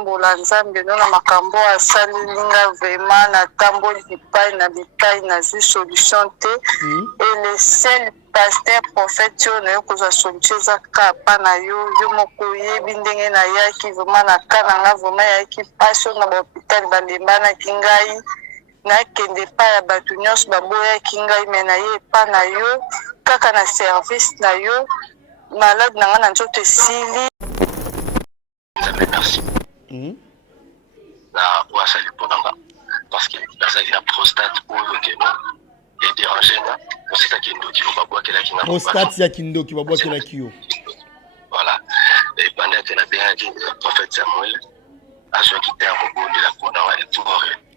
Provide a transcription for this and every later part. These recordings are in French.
Mbola nzambe no na makambo asalilinga vraiment na tambo bipai na bipai na zi solution te et le seul pasteur prophète yo na yo kozwa solution eza kapa na yo yo moko oyebi ndenge na yaki vraiment na ka na nga vraiment yaki mpasi oyo na bahôpital balembanaki ngai nakende epai ya bato nyonso baboyaki ngai me na ye epai na yo kaka na service na yo malade na nga na nzoto esili. Merci. Na wasali ponanga parce que la prostate ou le keno est dérangé là c'est ça qui nous dit on va boire que la kinga prostate ya kindoki va boire que la kio voilà et pendant que la bien dit le prophète Samuel a joué qui terre au bout de la kona wa tout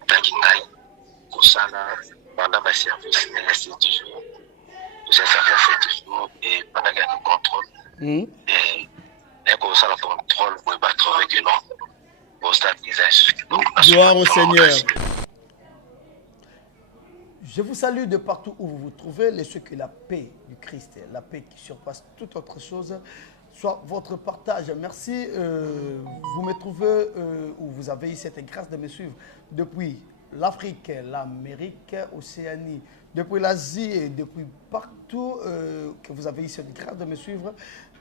ta kingai kusala pendant ma service et c'est toujours ça fait toujours et pendant qu'il y a le contrôle et comme ça le contrôle pour pas trouver que non. Gloire au Seigneur. Je vous salue de partout où vous vous trouvez. Laissez que la paix du Christ, la paix qui surpasse toute autre chose, soit votre partage. Merci. Vous me trouvez où vous avez eu cette grâce de me suivre depuis l'Afrique, l'Amérique, l'Océanie, depuis l'Asie et depuis partout que vous avez eu cette grâce de me suivre.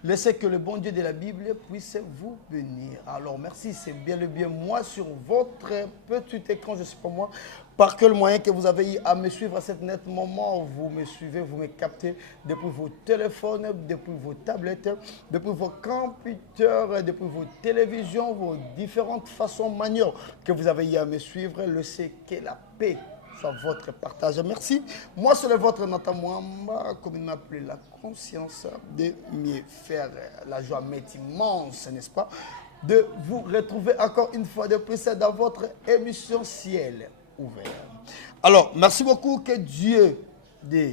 Laissez que le bon Dieu de la Bible puisse vous bénir. Alors merci, c'est bien le bien. Moi, sur votre petit écran, je ne sais pas moi, par quel moyen que vous avez eu à me suivre à cet net moment, vous me suivez, vous me captez depuis vos téléphones, depuis vos tablettes, depuis vos computers, depuis vos télévisions, vos différentes façons, manières que vous avez eu à me suivre. Laissez que la paix soit votre partage. Merci. Moi, c'est le vôtre, Nathan Mwamba, comme il m'appelait, la conscience de mieux faire. La joie m'est immense, n'est-ce pas, de vous retrouver encore une fois de plus dans votre émission Ciel ouvert. Alors, merci beaucoup, que Dieu de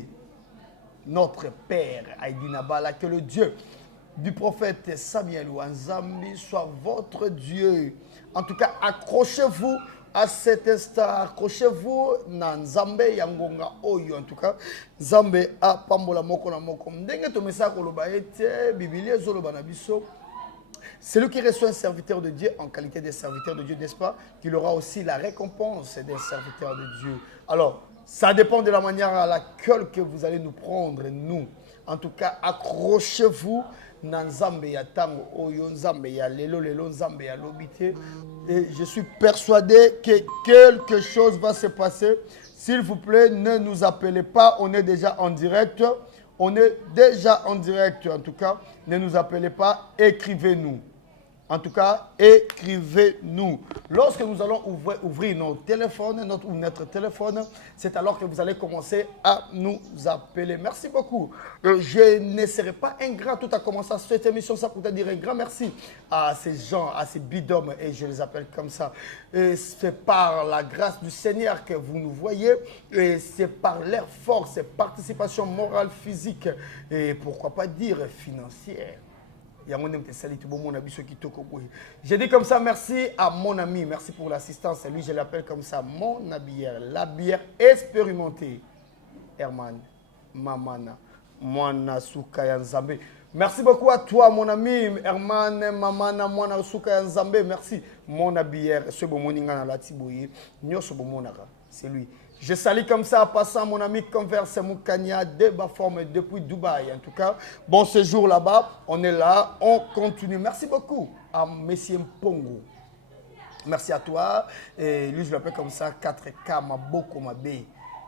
notre Père, Aïdina Bala, que le Dieu du prophète Samuel Wanzambi soit votre Dieu. En tout cas, accrochez-vous à cet instant, accrochez-vous dans Nzambe Yangonga Oyo. En tout cas, Nzambe a pambola moko na moko. Ndenge to mesa koloba ete Biblia zoloba na biso. Celui qui reçoit un serviteur de Dieu en qualité de serviteur de Dieu, n'est-ce pas, qu'il aura aussi la récompense des serviteurs de Dieu. Alors, ça dépend de la manière à laquelle que vous allez nous prendre, nous. En tout cas, accrochez-vous. Nzambe ya tango oyo nzambe ya lelo lelo nzambe ya lobité. Et je suis persuadé que quelque chose va se passer. S'il vous plaît, ne nous appelez pas, on est déjà en direct. On est déjà en direct, en tout cas. Ne nous appelez pas, écrivez-nous. En tout cas, écrivez-nous. Lorsque nous allons ouvrir nos téléphones, notre téléphone, c'est alors que vous allez commencer à nous appeler. Merci beaucoup. Je ne serai pas ingrat tout à commencer cette émission, ça pour te dire un grand merci à ces gens, à ces bidômes, et je les appelle comme ça. C'est par la grâce du Seigneur que vous nous voyez, et c'est par leur force, participation morale, physique, et pourquoi pas dire financière. Je dis comme ça, merci à mon ami, merci pour l'assistance. Lui, je l'appelle comme ça, mon habillère, la bière expérimentée. Herman, Mamana, Mwana Souka Yanzambe. Merci beaucoup à toi, mon ami, Herman, Mamana, Mwana Souka Yanzambe. Merci, mon habillère. Ce bon moninga na latiboye, nyoso bon monara, c'est lui. Je salue comme ça, en passant mon ami Converse Moukania de Baforme depuis Dubaï. En tout cas, bon séjour là-bas. On est là, on continue. Merci beaucoup à Messie Mpongo. Merci à toi. Et lui, je l'appelle comme ça, 4K Maboko Mabé.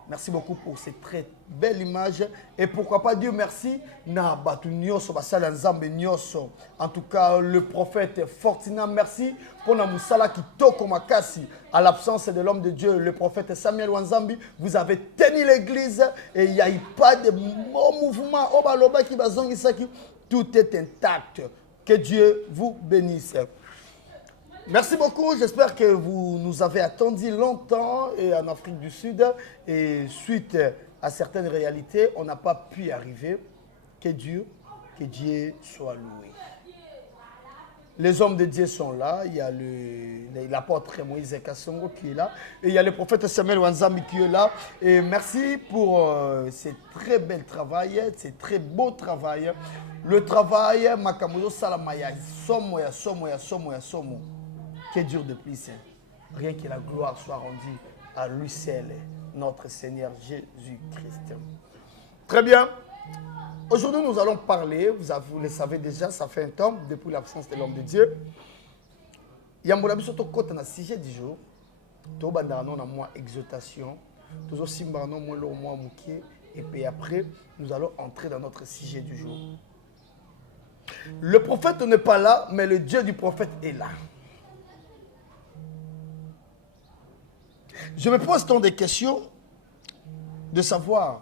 Merci beaucoup pour cette très belle image. Et pourquoi pas dire merci na batu nyoso basala nzambe nyoso. En tout cas, le prophète Fortina, merci pour na musala kitoko makasi. À l'absence de l'homme de Dieu, le prophète Samuel Wanzambi, vous avez tenu l'église et il n'y a eu pas de mouvement. Tout est intact. Que Dieu vous bénisse. Merci beaucoup, j'espère que vous nous avez attendu longtemps et en Afrique du Sud et suite à certaines réalités, on n'a pas pu y arriver. Que Dieu soit loué. Les hommes de Dieu sont là, il y a l'apôtre Moïse Kassongo qui est là et il y a le prophète Samuel Wanzambi qui est là. Et merci pour ce très bel travail, ce très beau travail. Le travail, Makamodo Salamaya, Somo ya Somo ya Somo ya Somo. Que Dieu de plus, rien que la gloire soit rendue à lui seul, notre Seigneur Jésus-Christ. Très bien. Aujourd'hui, nous allons parler, vous le savez déjà, ça fait un temps, depuis l'absence de l'homme de Dieu. Il y a un sujet du jour. Tout le monde a moins exhortation. Tout aussi et puis après, nous allons entrer dans notre sujet du jour. Le prophète n'est pas là, mais le Dieu du prophète est là. Je me pose tant des questions de savoir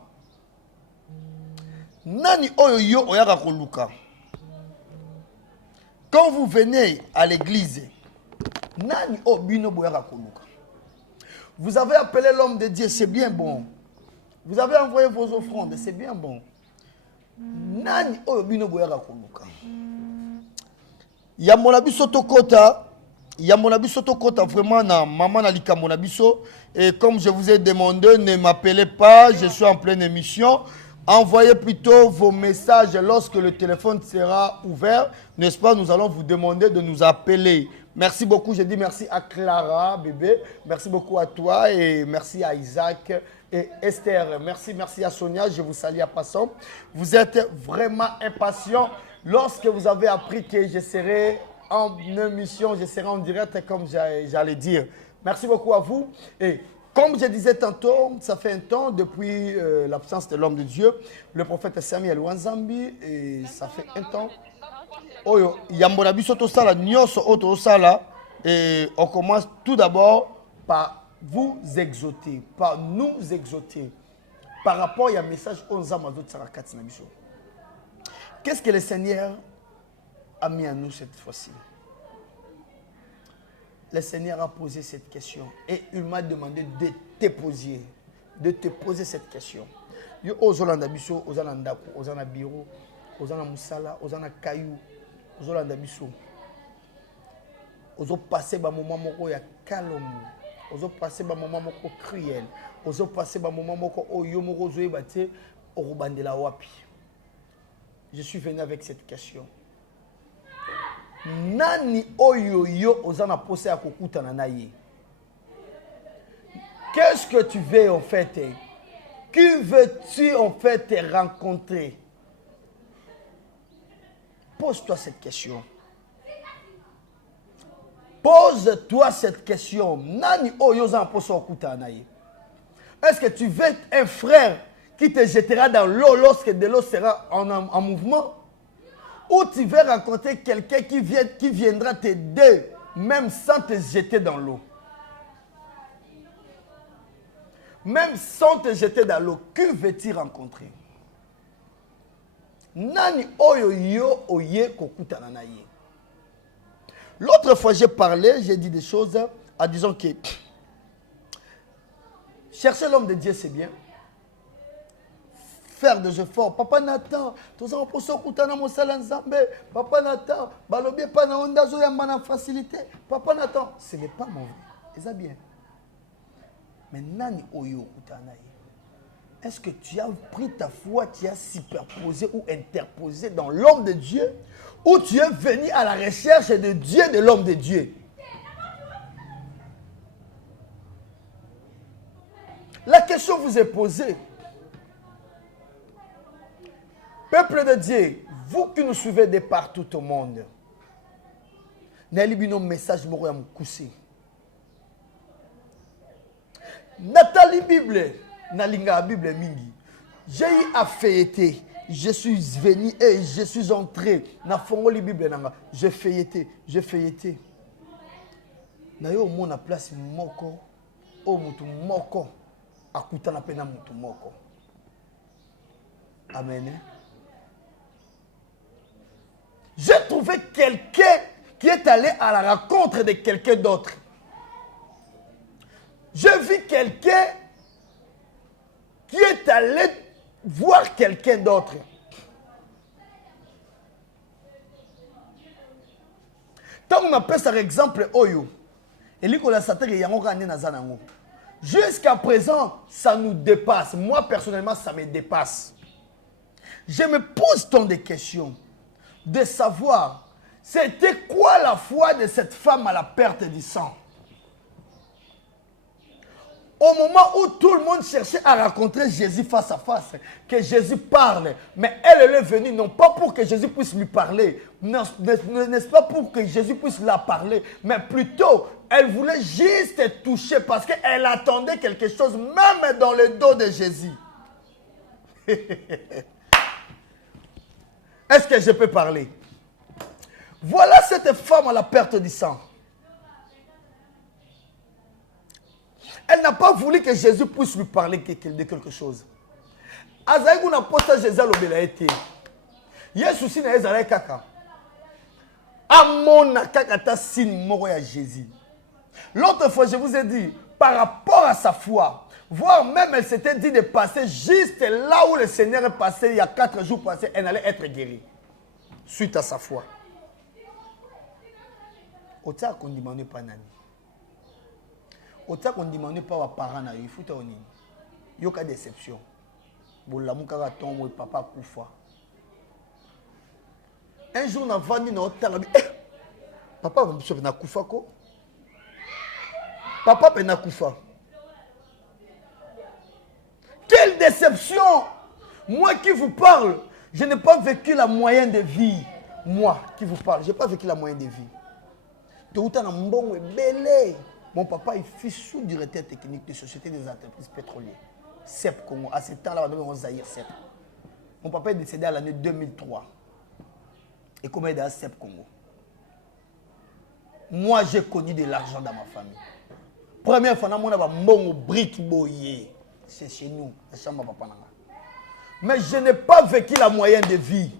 Nani oyo oyaka koluka. Quand vous venez à l'église, Nani obino boyaka koluka. Vous avez appelé l'homme de Dieu, c'est bien bon. Vous avez envoyé vos offrandes, c'est bien bon. Nani obino boyaka koluka. Ya mon abiso tokota, ya mon abiso tokota vraiment na maman na lika mon abiso. Et comme je vous ai demandé, ne m'appelez pas, je suis en pleine émission. Envoyez plutôt vos messages lorsque le téléphone sera ouvert. N'est-ce pas? Nous allons vous demander de nous appeler. Merci beaucoup. Je dis merci à Clara, bébé. Merci beaucoup à toi et merci à Isaac et Esther. Merci à Sonia. Je vous salue à passant. Vous êtes vraiment impatients. Lorsque vous avez appris que je serai en émission, je serai en direct comme j'allais dire. Merci beaucoup à vous. Et comme je disais tantôt, ça fait un temps depuis l'absence de l'homme de Dieu, le prophète Samuel Wanzambi, et ça fait un temps. Oyo, Yambonabi soto sala, nyoso oto sala, et on commence tout d'abord par vous exhorter, par nous exhorter, par rapport à un message Onzamazot Sarakat Nabiso. Qu'est-ce que le Seigneur a mis à nous cette fois-ci? Le Seigneur a posé cette question et il m'a demandé de te poser cette question. Yo ozolanda biso, ozolanda ko, ozana bureau, ozana musala, ozana caillou, ozolanda biso. Ozo passer ba moment moko ya calme, ozo passer ba moment moko cruel, ozo passer ba moment moko oyo moko zoe baté orobandela wapi. Je suis venu avec cette question. Nani oyo yo ozana posé à kokuta nanaye. Qu'est-ce que tu veux en fait? Qui veux-tu en fait rencontrer? Pose-toi cette question. Pose-toi cette question. Nani oyo ozana posé à kokuta nanaye. Est-ce que tu veux un frère qui te jettera dans l'eau lorsque de l'eau sera en mouvement? Ou tu veux rencontrer quelqu'un qui viendra t'aider, même sans te jeter dans l'eau. Même sans te jeter dans l'eau, que veux-tu rencontrer? Nani oyo yo oye kokuta nanaye. L'autre fois, j'ai parlé, j'ai dit des choses en disant que chercher l'homme de Dieu, c'est bien. Faire des efforts. Papa Nathan, tous en poso kutana mosala nzambe. Papa Nathan, balobie pa na onda zo yamba na facilité. Papa Nathan, ce n'est pas mauvais. C'est bien. Mais nani oyo kutana ye. Est-ce que tu as pris ta foi, tu as superposé ou interposé dans l'homme de Dieu, ou tu es venu à la recherche de Dieu, de l'homme de Dieu? La question vous est posée. Peuple de Dieu, vous qui nous suivez de partout au monde, n'allez message moro ya mukuse. Nathalie Bible, nalinga Bible mingi. J'ai eu à feuilleter. Je suis venu et je suis entré. Na fongoli Bible nanga. J'ai feuilleté. Na yo mona place moko, o mutu moko, akutana pena mutu moko. Amen. J'ai trouvé quelqu'un qui est allé à la rencontre de quelqu'un d'autre. J'ai vu quelqu'un qui est allé voir quelqu'un d'autre. Tant on appelle par exemple Oyo, jusqu'à présent, ça nous dépasse. Moi, personnellement, ça me dépasse. Je me pose tant de questions de savoir C'était quoi la foi de cette femme à la perte du sang? Au moment où tout le monde cherchait à rencontrer Jésus face à face, que Jésus parle, mais elle est venue non pas pour que Jésus puisse lui parler, n'est-ce pas pour que Jésus puisse la parler, mais plutôt elle voulait juste toucher parce qu'elle attendait quelque chose même dans le dos de Jésus. Est-ce que je peux parler? Voilà cette femme à la perte du sang. Elle n'a pas voulu que Jésus puisse lui parler de quelque chose. Azaï n'a pas Jésus à l'obélaïté. Yesu si na ezalai kaka. Amona kaka ta signe moko ya Jésus. L'autre fois, je vous ai dit, par rapport à sa foi, voire même elle s'était dit de passer juste là où le Seigneur est passé, il y a 4 jours passés, elle allait être guérie. Suite à sa foi. Ota qu'on demande pas nani. Ota qu'on demande pas aux parents na il faut toni. Yoka déception. Bola mukaka tombo papa kufa. Un jour na vandi na hôtel papa va me na kufa ko. Papa pe na kufa. Quelle déception! Moi qui vous parle, je n'ai pas vécu la moyenne de vie. Moi qui vous parle, je n'ai pas vécu la moyenne de vie. Mon papa est fils sous-directeur technique de Société des entreprises pétrolières. CEP Congo. À ce temps-là, on a Zahir CEP. Mon papa est décédé à l'année 2003. Et comment il est à CEP Congo? Moi, j'ai connu de l'argent dans ma famille. Première fois, on a un brick boyé. C'est chez nous, la chambre papa. Mais je n'ai pas vécu la moyenne de vie.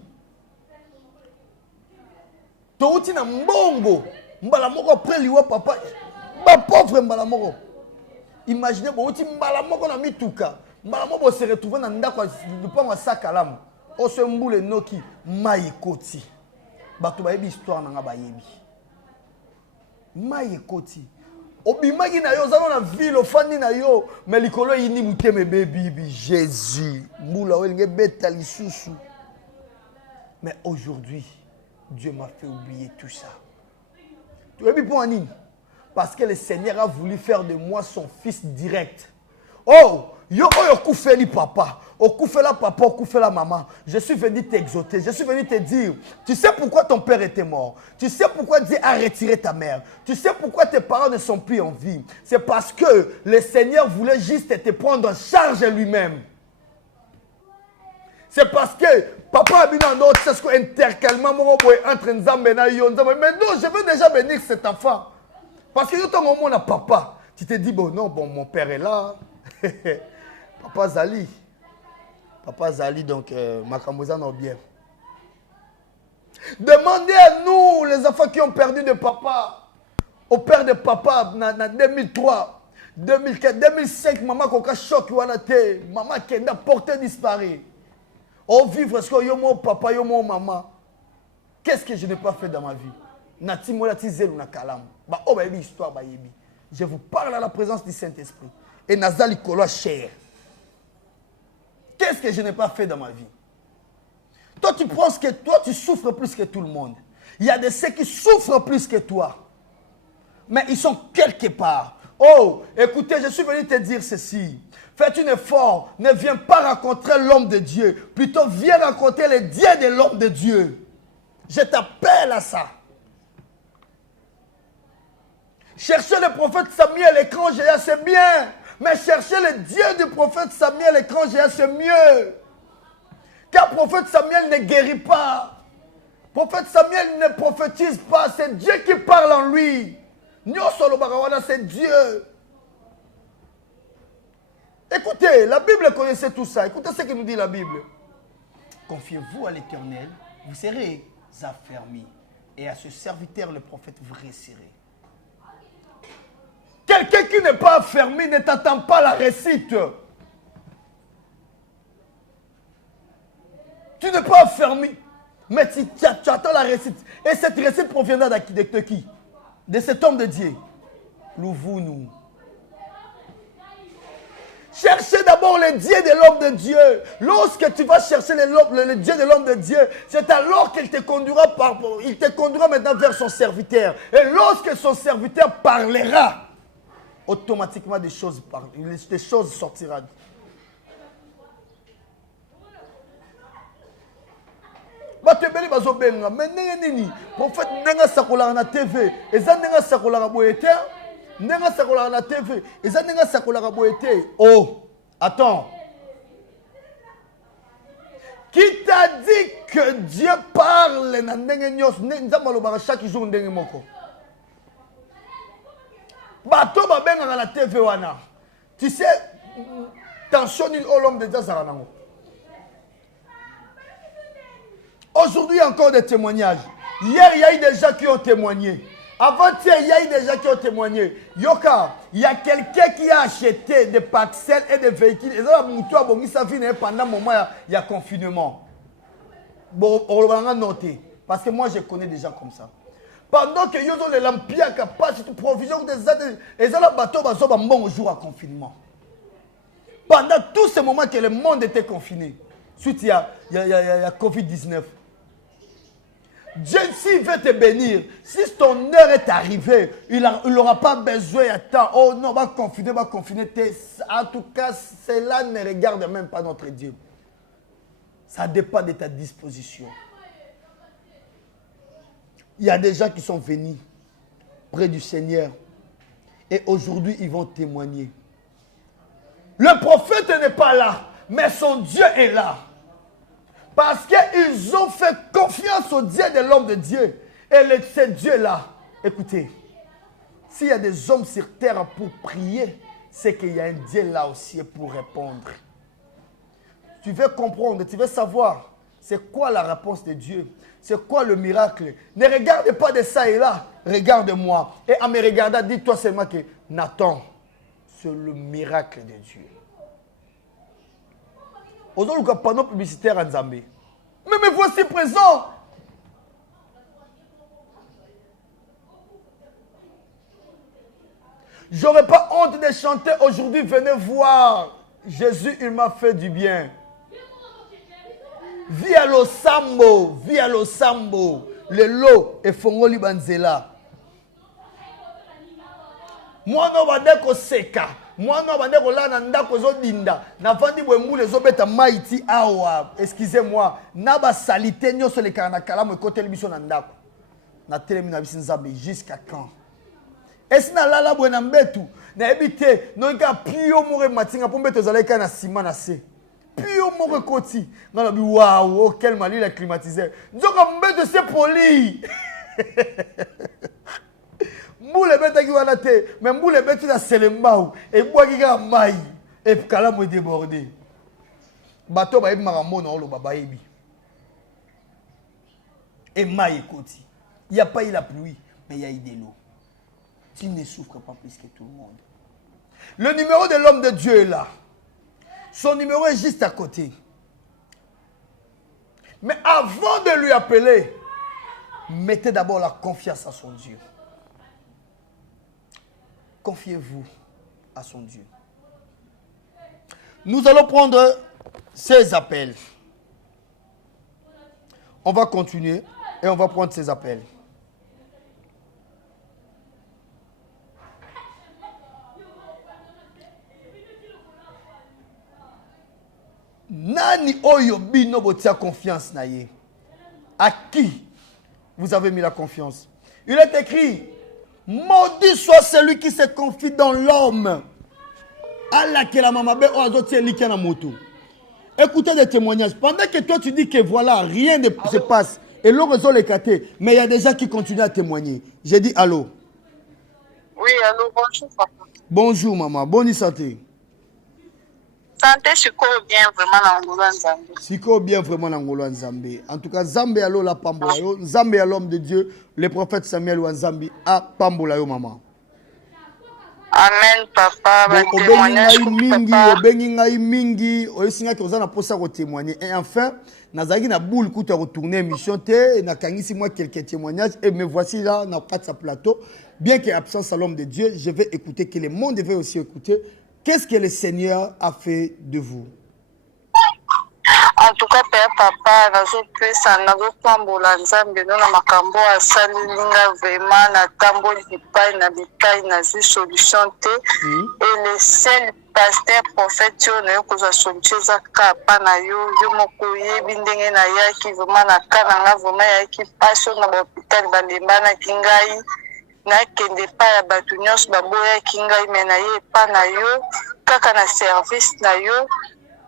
Touti na mbongo, mbalamoko après liwa papa, ba pauvre mbalamoko. Imaginez bon, touti mbalamoko na mituka, mbalamoko se retrouver na ndako de pas ma sac à l'âme. O se mboule noki maïkoti. Bato ba yebi histoire na nga ba yebi. Maïkoti. Obimaki na yo zalo na ville ofandi na yo mais likolo yini muteme bebi Jésus mula welenge beta lisusu. Mais aujourd'hui Dieu m'a fait oublier tout ça. Tu vois pour Anine parce que le Seigneur a voulu faire de moi son fils direct. Oh yo oyo kufeli papa, okufela papa, okufela maman. Je suis venu t'exhorter, je suis venu te dire, tu sais pourquoi ton père était mort? Tu sais pourquoi Dieu a retiré ta mère? Tu sais pourquoi tes parents ne sont plus en vie? C'est parce que le Seigneur voulait juste te prendre en charge lui-même. C'est parce que papa a mis dans notre c'est ce qu'on intercalement entre Nzambe et Nzambe. Mais non, je veux déjà bénir cet enfant. Parce que quand on a papa, tu te dis, bon non, bon mon père est là. Papa Zali. Papa Zali, donc, Makamouza n'a bien. Demandez à nous, les enfants qui ont perdu de papa, au père de papa, en 2003, 2004, 2005, maman qui a choqué, maman qui a porté disparu. Au vivre, est-ce que yo mon papa, yo mon maman? Qu'est-ce que je n'ai pas fait dans ma vie? Nati molati zelu na kalam. Ba oh ba histoire ba yebi. Je vous parle à la présence du Saint-Esprit. Et Nazali Kolo cher. Qu'est-ce que je n'ai pas fait dans ma vie? Toi, tu penses que toi, tu souffres plus que tout le monde. Il y a de ceux qui souffrent plus que toi. Mais ils sont quelque part. Oh, écoutez, je suis venu te dire ceci. Faites un effort. Ne viens pas rencontrer l'homme de Dieu. Plutôt, viens rencontrer le Dieu de l'homme de Dieu. Je t'appelle à ça. Chercher le prophète Samuel, l'écran géant, c'est bien. Mais chercher le Dieu du prophète Samuel, l'écran géant, c'est mieux. Car le prophète Samuel ne guérit pas. Le prophète Samuel ne prophétise pas. C'est Dieu qui parle en lui. C'est Dieu. Écoutez, la Bible connaissait tout ça. Écoutez ce que nous dit la Bible. Confiez-vous à l'Éternel, vous serez affermis. Et à ce serviteur, le prophète, vous réussirez. Quelqu'un qui n'est pas affermi ne t'attend pas la réussite. Tu n'es pas affermi, mais tu attends la réussite. Et cette réussite proviendra de qui? De cet homme de Dieu. Louvons-nous. Cherchez d'abord le Dieu de l'homme de Dieu. Lorsque tu vas chercher le Dieu de l'homme de Dieu, c'est alors qu'il te conduira il te conduira maintenant vers son serviteur. Et lorsque son serviteur parlera, automatiquement des choses sortiront. Batebeli bazobenga mais ndenge nini prophète ndenga sakola na TV eza ndenga sakola boyete ndenga sakola na TV eza ndenga sakola boyete. Oh attends, qui t'a dit que Dieu parle na ndenge nyos nzamba lobaka chaque jour ndenge moko bato babenga na TV wana tu sais tension ni l'homme de Dieu nango. Aujourd'hui, il y a encore des témoignages. Hier, il y a eu des gens qui ont témoigné. Avant-hier, il y a eu des gens qui ont témoigné. Yoka, il y a quelqu'un qui a acheté des parcelles et des véhicules. Et ça, pendant un moment, il y a confinement. Bon, on va noter. Parce que moi, je connais des gens comme ça. Pendant que yo les lampions capacité de provision des aides, et ça, le bateau va un bon jour à confinement. Pendant tout ce moment que le monde était confiné. Ensuite, il y a Covid-19. Dieu, s'il veut te bénir, si ton heure est arrivée, il n'aura pas besoin d'attendre. Oh non, va confiner. En tout cas, cela ne regarde même pas notre Dieu. Ça dépend de ta disposition. Il y a des gens qui sont venus près du Seigneur. Et aujourd'hui, ils vont témoigner. Le prophète n'est pas là, mais son Dieu est là. Parce qu'ils ont fait confiance au Dieu de l'homme de Dieu. Et ce Dieu-là, écoutez, s'il y a des hommes sur terre pour prier, c'est qu'il y a un Dieu là aussi pour répondre. Tu veux comprendre, tu veux savoir, c'est quoi la réponse de Dieu? C'est quoi le miracle? Ne regarde pas de ça et là, regarde-moi. Et en me regardant, dis-toi seulement que Nathan, c'est le miracle de Dieu. Aujourd'hui, le panneau publicitaire en Zambie. Mais me voici présent. J'aurais pas honte de chanter aujourd'hui. Venez voir. Jésus, il m'a fait du bien. Via lo sambo. Le lot et fongoli banzela. Moi, non, va dire seka. Moi, non, je vais aller ndako zodinda. Na vandi bwembule zobeta maiti awa. Excusez-moi. Naba salité nyoso le kanakala mo kote libiso na ndako. Na telemi na bisi nzambe jusqu'à quand? Est-ce na lala bwe na mbetu na ebite no ka pio more matinga po mbeto zaleka na sima na se. Pio more koti. Ngala bi waouh, quel mali la climatiseur. Nzoka mbeto c'est poli. Mboule beta ki wana te, mais mboule beta na selembao et bois ki ga mai et kala mo débordé. Bato ba ebi makamona olo baba ebi. Et mai ekoti. Il n'y a pas eu la pluie, mais il y a eu de l'eau. Tu ne souffres pas plus que tout le monde. Le numéro de l'homme de Dieu est là. Son numéro est juste à côté. Mais avant de lui appeler, mettez d'abord la confiance à son Dieu. Confiez-vous à son Dieu. Nous allons prendre ces appels. On va continuer et on va prendre ces appels. Nani oyo bino botia confiance na ye? À qui vous avez mis la confiance? Il est écrit: maudit soit celui qui se confie dans l'homme. Allah que la mamabe o azotie liki na moto. Écoutez des témoignages. Pendant que toi tu dis que voilà, rien ne se passe et l'on résout les catés, mais il y a des gens qui continuent à témoigner. J'ai dit allô. Oui, allô, bonjour papa. Bonjour maman, bonne santé. Santé, siko bien vraiment na ngolo nzambe. Siko bien vraiment na ngolo nzambe. En tout cas, Zambé allo la pambola yo, Zambé à l'homme de Dieu, le prophète Samuel ou Nzambi a pambola yo maman. Amen papa, ba témoignage papa. Obengi ngai mingi, oyesinga ke ozana posa ko témoigner. Et enfin, nazaki na boule kuta retourner émission te, na kangisi moi quelques témoignages et me voici là na sa plateau. Bien qu'il y ait absence à l'homme de Dieu, je vais écouter que le monde veut aussi écouter. Qu'est-ce que le Seigneur a fait de vous? En tout cas, père papa, nazopesa nazopambola nzambe no na makambo asalilinga vraiment natamboli bipai na bipai nazwi solution te. Et le seul pasteur prophète yo nayo kozwa solution eza kapa na yo moko oyebi ndenge nayaki vraiment na ka na nga vraiment yaki pasi na bahôpital balembanaki ngai nakende epai ya bato nyonso baboyaki ngai me na ye epai na yo kaka na service na yo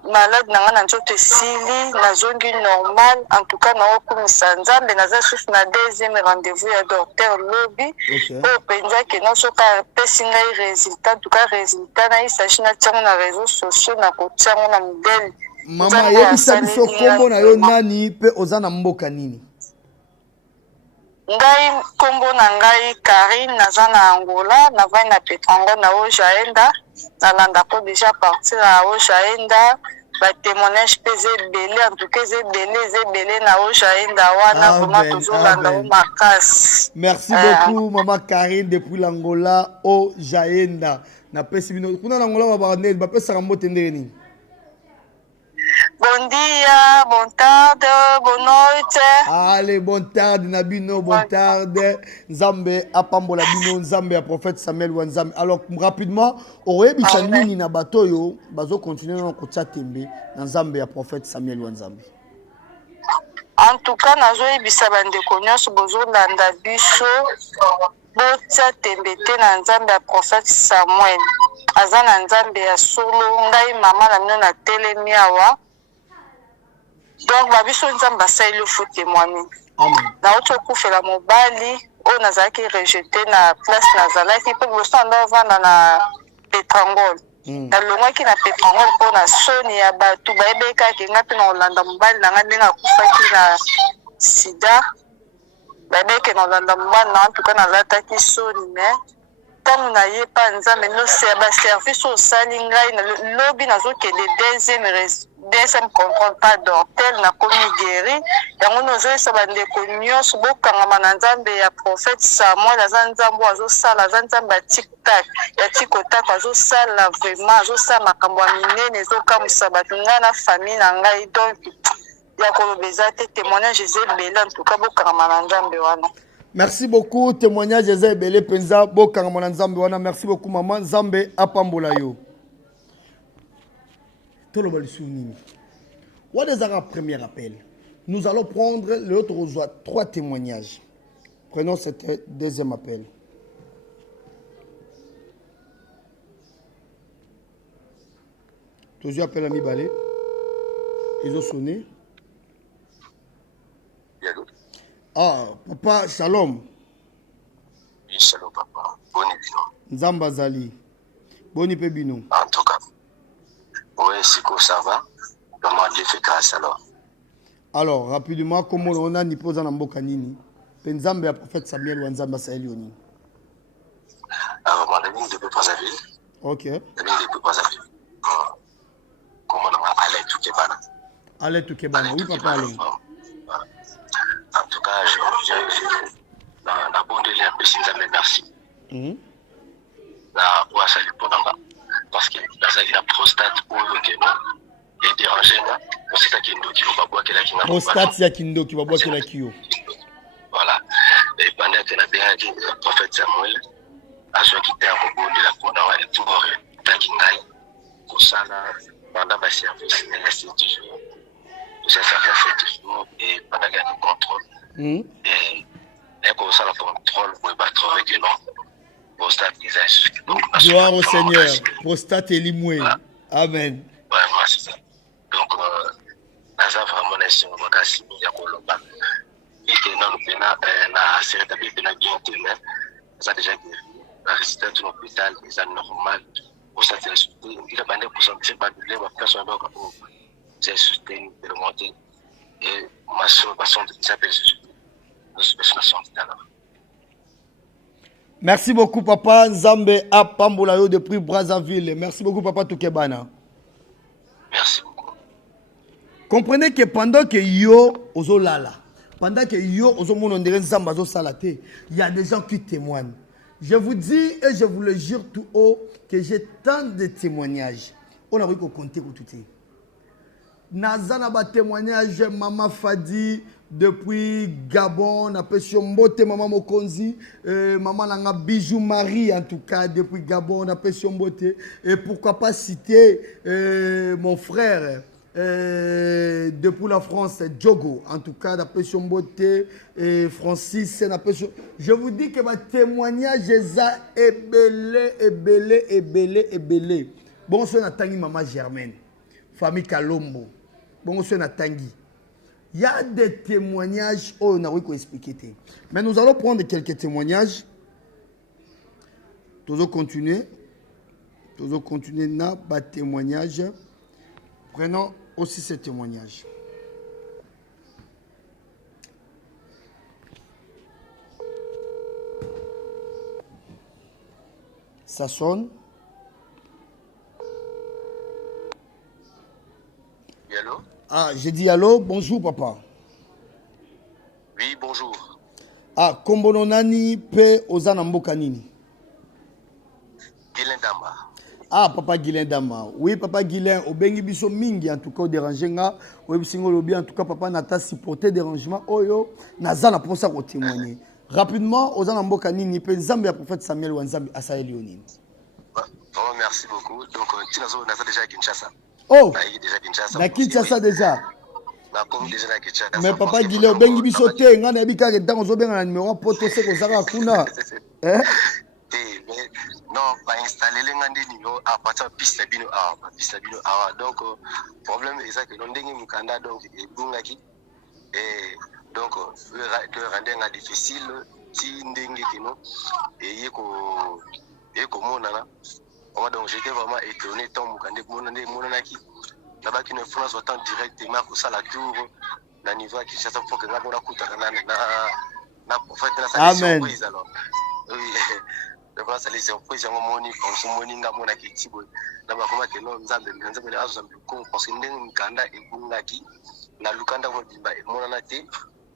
malade na nga na nzoto esili nazongi normal. En tout cas naokumisa nzambe naza susu na deuxième rendez-vous ya docteur lobi oyo mpenza keno soki apesi ngai résultat. En tout cas résultat naisashi natiango na réseaux sociaux na kotiango na modele. Mama yebisa biso kombo na yo nani mpe oza na mboka nini? Ngai kombo na ngai Karine naza na Angola navai na Petrongo na Ojaenda nalanda po déjà partir à Ojaenda ba témoignage peze belé en tout cas zebele na Ojaenda wana vraiment tozolanda o makasi. Merci beaucoup maman Karine depuis l'Angola Ojaenda na pesi bino kuna na Angola ba bandeli ba pesa mbote ndeni. Bon dia, bon tarde, bonne noite. Allez, bon tarde, Nabino, bon tarde. Nzambe, apambola bino, Nzambe, à prophète Samuel Wanzambe. Alors, rapidement, aurait bisanini na batoyo, bazo continuer dans le tembe, Nzambe, à prophète Samuel Wanzambe. En tout cas, nazo ebisa bande konyoso bozo landa biso, botsa tembete na Nzambe à prophète Samuel. Azana Nzambe ya solo, ngai mama na mino na telemi awa. Donc babiso nzambe asali le faut témoigner. Na oto kufela mobali o nazaki rejeté na place nazalaki pe boso ndo vanda na Petrangol. Na longwaki na Petrangol po na soni ya batu bayebeka ke ngapi na Olanda mobali na ndenga kufaki na sida. Bayebeke na Olanda mobali na tuka na lataki soni mais tant na ye pa nzambe no se ba service au sali ngai na lobby nazokende deuxième contrôle pas d'hôtel na komi guéri yango nozoyesa bandeko nyonso bokangama na nzambe ya prophète Samuel aza nzambe azosala aza nzambe ya tiktak ya tikotak azosala vraiment azosala makambo ya minene ezokamwisa bato ngai na famille na ngai donc ya koloba eza te témoignage ezebele en tout cas bokangama na nzambe wana. Merci beaucoup, témoignage Eza Belé Penza, Bokangama Nzambe wana. Merci beaucoup maman, Nzambe apambola yo. Tolo le souvenir. What is our premier appel? Nous allons prendre l'autre reçoit 3 témoignages. Prenons cet deuxième appel. Toujours appel à mi balé. Ils ont sonné. Ah, papa, shalom. Oui, shalom, papa. Boni bino. Nzamba Zali. Boni pe bino. En tout cas. Oui, c'est quoi ça va? Comment Dieu fait grâce alors? Alors, rapidement, comment on a ni posé en mboka nini? Nzambe a prophète Samuel Wanzamba Saelioni. Alors, mon ami depuis Brazzaville. Ok. Ami depuis Brazzaville. Comment on a allé tout Kebana? Allez tout Kebana. Oui, papa, allez. En tout cas, na bondeli un peu Nzambe merci. Na pour ça parce que la prostate ou le est dérangé là, c'est ça qui nous dit on va boire la kinga. Prostate ya kindo qui va boire la kio. Voilà. Et pendant que la bien dit prophète Samuel a joué qui à Congo de la Kona wa tout takingai. Kusala pendant ma service il resté 10 jours. Ça fait 10 jours et pendant qu'il y a le contrôle. Et comme ça, le contrôle, vous pouvez trouver que non. Prostate, gloire au Seigneur. Prostate et limoué. Amen. Ouais, moi, c'est ça. Donc, ça vraiment, si on va casser, il y a Colomba. Et que nous, na série de bien témoin, ça déjà guéri. La résidence de l'hôpital, les années normales, prostate, il a bandé pour sentir pas de lait, ma personne n'a pas j'ai soutenu de remonter et ma soeur s'appelle Merci beaucoup papa Nzambe apambola yo depuis Brazzaville. Merci beaucoup papa Tukebana. Merci beaucoup. Comprenez que pendant que yo ozolala, pendant que yo ozomona ndere Nzamba zo salate, il y a des gens qui témoignent. Je vous dis et je vous le jure tout haut que j'ai tant de témoignages. On a vu qu'on comptait pour tout. Nazana ba témoignage Maman Fadi depuis Gabon, on appelle Mbote Maman Mokonzi, Maman Nanga Bijou Marie en tout cas depuis Gabon, on appelle Mbote. Et pourquoi pas citer mon frère depuis la France, Djogo, en tout cas d'après Mbote et Francis, je vous dis que ma témoignage est belé. Bon, c'est Tangi Maman Germaine, famille Kalombo. Bon, c'est Tangi. Il y a des témoignages, oh, on a expliqué. Mais nous allons prendre quelques témoignages. Toujours continuer. N'a pas de témoignage. Prenons aussi ces témoignages. Ça sonne. Allô? Ah, j'ai dit allô, bonjour papa. Oui, bonjour. Ah, kombono nani pe ozana mboka nini? Guilain Damba. Ah, papa Guilain Damba. Oui, papa Guilain, obengi biso mingi en tout cas au déranger nga. Oui, bisingo lobi en tout cas papa nata supporter dérangement oyo nazana pour ça ko témoigner. Rapidement, ozana mboka nini pe nzambe ya prophète Samuel wa nzambe asaeli onini. Oh, merci beaucoup. Donc tu as déjà à Kinshasa. Oh, na Kinshasa déjà. Déjà à Kinshasa. Mais papa Guilain obengi biso te nga na bika ke ntango zobenga na numéro poto se ko zaka kuna. Mais non, pas installer les numéros à partir de piste bino ah. Donc problème est ça que l'on dengue mukanda donc et bungaki et donc le rendre difficile si dengue kino et yeko monana. Donc j'étais vraiment étonné tant mukande monanaki là-bas qui ne France autant directement pour ça la tour na niveau qui ça faut que na bona kutana na prophète na ça surprise alors. Oui. Donc ça les surprises en moni comme son moni nga mona kitibo na ba koma que non nzambe na azambe ko parce que ndenge mukanda ebungaki na lukanda ko dimba monana te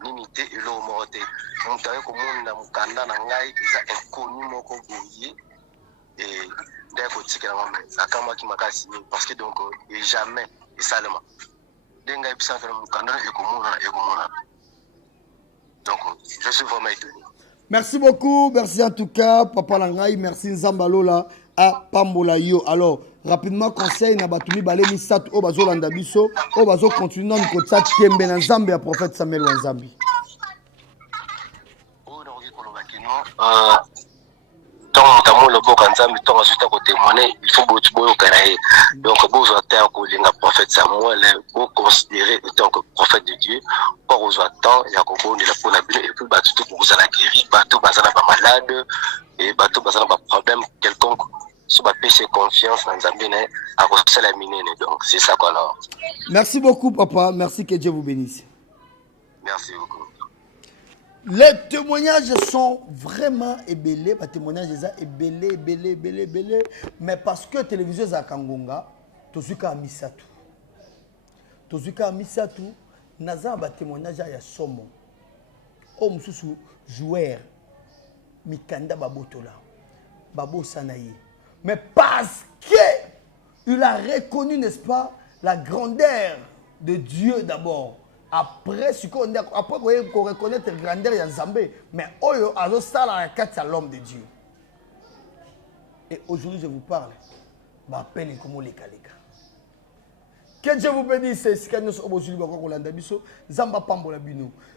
nini te elo morote mutaye ko mona mukanda na ngai eza inconnu moko boye et d'accord tika na mama akama ki makasi parce que donc et jamais et seulement denga episa faire mukanda et ko mona donc je suis vraiment étonné. Merci beaucoup, merci en tout cas, Papa Langai, merci Nzambalola à Pambola yo. Alors, rapidement, conseil, na batumi balé misat o bazo landabiso, o bazo continue non kotsa kembe na Nzambe à prophète Samuel wa Nzambi. Oh, donc il faut le tant que le boka Nzambi tant que ko témoigner, il faut botu boyo karaé. Donc besoin temps ko linga prophète Samuel ko considéré autant que prophète de Dieu. Or aux temps il y a ko de la pour la Bible et puis batu tout pour la guérir, batu bazana ba malade et batu bazana ba problème quelconque sur ba péché confiance dans Nzambi né à cause la minene. Donc c'est ça quoi alors. Merci beaucoup papa, merci que Dieu vous bénisse. Merci beaucoup. Les témoignages sont vraiment ébélés. Les témoignages sont ébélés. Mais parce que la télévision est à Kangonga, Tozuka a mis ça tout. Naza a témoignage à Somo. Oh, monsieur joueur. Mikanda Babotola. Babo Sanaï. Mais parce qu'il a reconnu, n'est-ce pas, la grandeur de Dieu d'abord. Après, qu'on reconnaît la grandeur de Nzambe, mais Oyo a la carte à l'homme de Dieu. Et aujourd'hui, je vous parle. M'appelle comme les Kaleka. Que Dieu vous bénisse.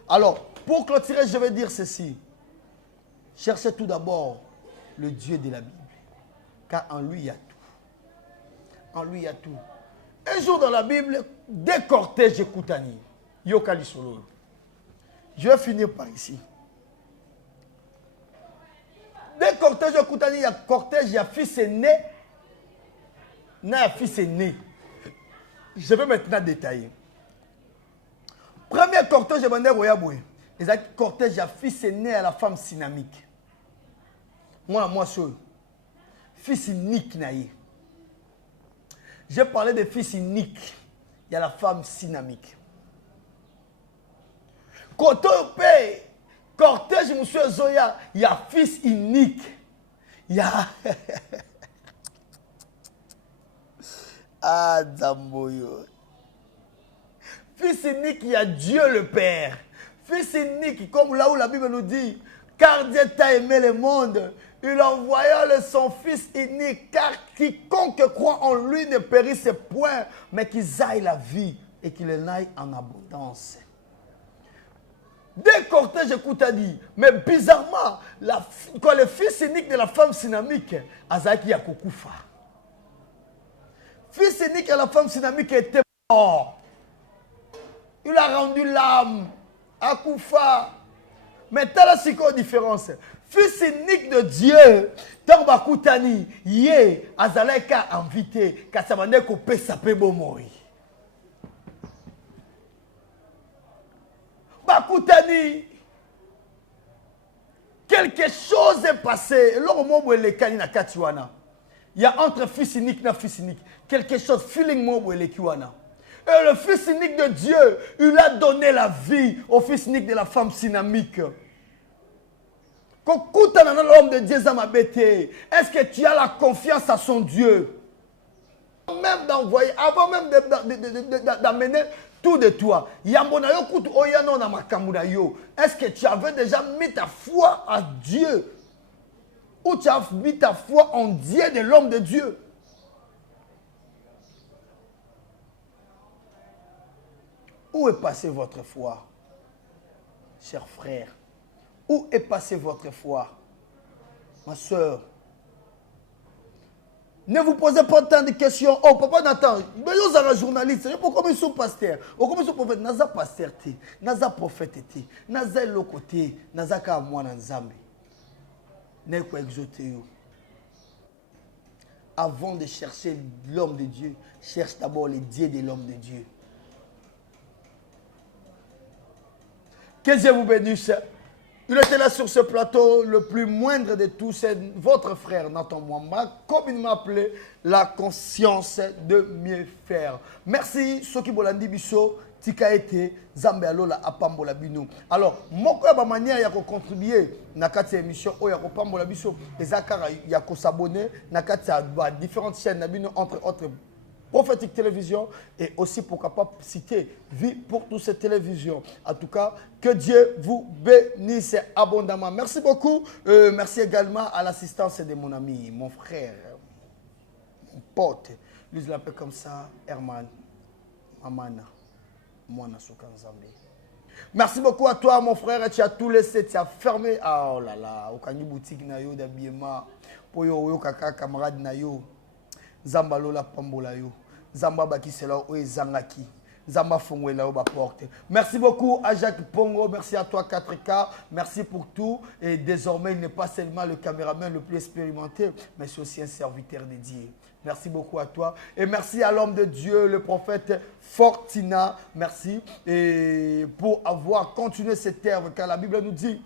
Alors, pour clôturer, je vais dire ceci. Cherchez tout d'abord le Dieu de la Bible. Car en lui, il y a tout. En lui, il y a tout. Un jour dans la Bible, des cortèges Koutani. Yokali Solo. Je vais finir par ici. Des cortèges Koutani, il y a cortège, il y a fils aîné. Il y a fils aîné. Je vais maintenant détailler. Premier cortège, je vais Royaboué. Il y a cortège, il y a fils aîné à la femme synamique. Moi, seul. Fils unique, naïe. J'ai parlé de fils unique. Il y a la femme synamique. Quand on paye cortège, monsieur Zoya, il y a fils unique. Il y a... Ah, Zamboyo. Fils unique, il y a Dieu le Père. Fils unique, comme là où la Bible nous dit, car Dieu t'a aimé le monde, il envoya son Fils unique, car quiconque croit en lui ne périsse point, mais qu'il aille la vie et qu'il en aille en abondance. Dès cortège, écoute, a dit, mais bizarrement, quand le fils unique de la femme synamique, Azaki Yakokoufa. Fils unique de la femme synamique était mort. Il a rendu l'âme à Koufa. Mais t'as la différence. Fils unique de Dieu, tant Bakoutani, yé, Azaleka invité, Kassamane Kopé Sapé Bomori. Bakoutani, quelque chose est passé. Il y a entre fils unique et fils unique. Quelque chose, feeling moi, et le fils unique de Dieu, il a donné la vie au fils unique de la femme synamique. L'homme de Dieu, est-ce que tu as la confiance à son Dieu? Même d'envoyer, avant même d'amener tout de toi. Est-ce que tu avais déjà mis ta foi à Dieu? Ou tu as mis ta foi en Dieu de l'homme de Dieu? Où est passée votre foi, cher frère? Où est passée votre foi, ma soeur? Ne vous posez pas tant de questions. Oh, papa Nathan, mais vous êtes un journaliste. Pourquoi vous êtes pasteur? Pourquoi vous êtes prophète? Naza pasteur, naza prophète, naza lokoté, naza ka mwana nzambe. Neko exoté. Avant de chercher l'homme de Dieu, cherche d'abord les dieux de l'homme de Dieu. Que Dieu vous bénisse. Il était là sur ce plateau, le plus moindre de tous, c'est votre frère Nathan Mwamba, comme il m'appelait, la conscience de mieux faire. Merci, Soki Bolandi Bisso, Tika Ete, Zambe Alola, Apambola Bino. Alors, moko ya ba manière ya contribuer na kati émission o ya ko pambola biso, ezakara ya ko s'abonner na kati ya différentes chaînes na bino entre autres Prophétique Télévision et aussi pourquoi pas citer Vie pour toutes ces télévisions. En tout cas, que Dieu vous bénisse abondamment. Merci beaucoup. Merci également à l'assistance de mon ami, mon frère, mon pote. Lui, je l'appelle comme ça, Herman, Mamana, Mwana Soukanzambe. Merci beaucoup à toi, mon frère. Tu as tout laissé, tu as fermé. Ah, oh là là, au Kani boutique nayo d'habillement, pour yo kaka camarade nayo, Zambalo la pambola yo. Zamba bakisela o ezangaki. Zamba fongwela o ba porte. Merci beaucoup à Jacques Pongo, merci à toi 4K, merci pour tout. Et désormais, il n'est pas seulement le caméraman le plus expérimenté, mais c'est aussi un serviteur dédié. Merci beaucoup à toi. Et merci à l'homme de Dieu, le prophète Fortina. Merci et pour avoir continué cette œuvre, car la Bible nous dit,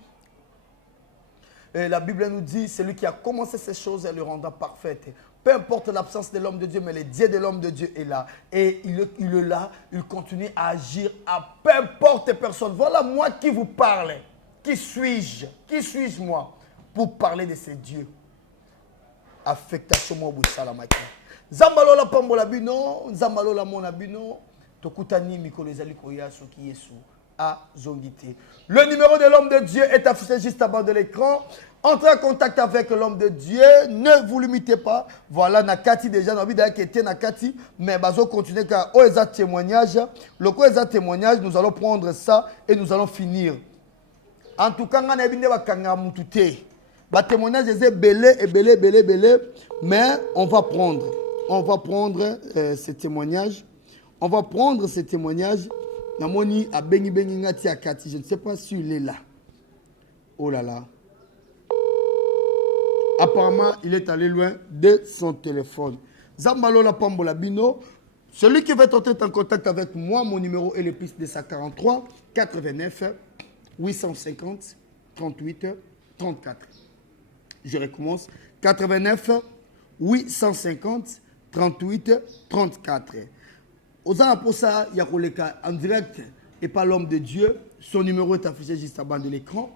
celui qui a commencé ces choses, elle le rendra parfaite. Peu importe l'absence de l'homme de Dieu, mais le Dieu de l'homme de Dieu est là. Et il est là, il continue à agir à peu importe personne. Voilà moi qui vous parle. Qui suis-je? Qui suis-je moi pour parler de ces dieux? Affectation moi salamaki. Zambalola pambola bino, zambalola mona bino, tokutani mikolo ezali koya soki yesu a zongité. Le numéro de l'homme de Dieu est affiché juste en bas de l'écran. Entrez en contact avec l'homme de Dieu. Ne vous limitez pas. Voilà, Nakati déjà, nous avons été Nakati, mais bazo continuer car au exact témoignage. Le coup exact témoignage, nous allons prendre ça et nous allons finir. En tout cas, on a bien bakanga mutute. Ba témoignage est belé, mais on va prendre ce témoignage. On va prendre ce témoignage. Namoni a bengi ngati akati. Je ne sais pas si il est là. Oh là là. Apparemment, il est allé loin de son téléphone. Zambalo la pambola bino. Celui qui veut entrer en contact avec moi, mon numéro est le plus 243 89 850 38 34. Je recommence. 89 850 38 34. Aux ans pour ça, il y a en direct et pas l'homme de Dieu. Son numéro est affiché juste en bas de l'écran.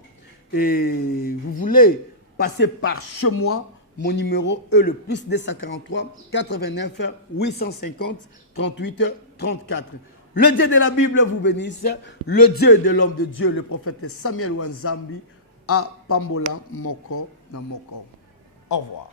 Et vous voulez passer par chez moi Mon numéro est le plus 243 89 850 38 34. Le Dieu de la Bible vous bénisse. Le Dieu de l'homme de Dieu, le prophète Samuel Wanzambi, à Pambola Moko Namoko. Au revoir.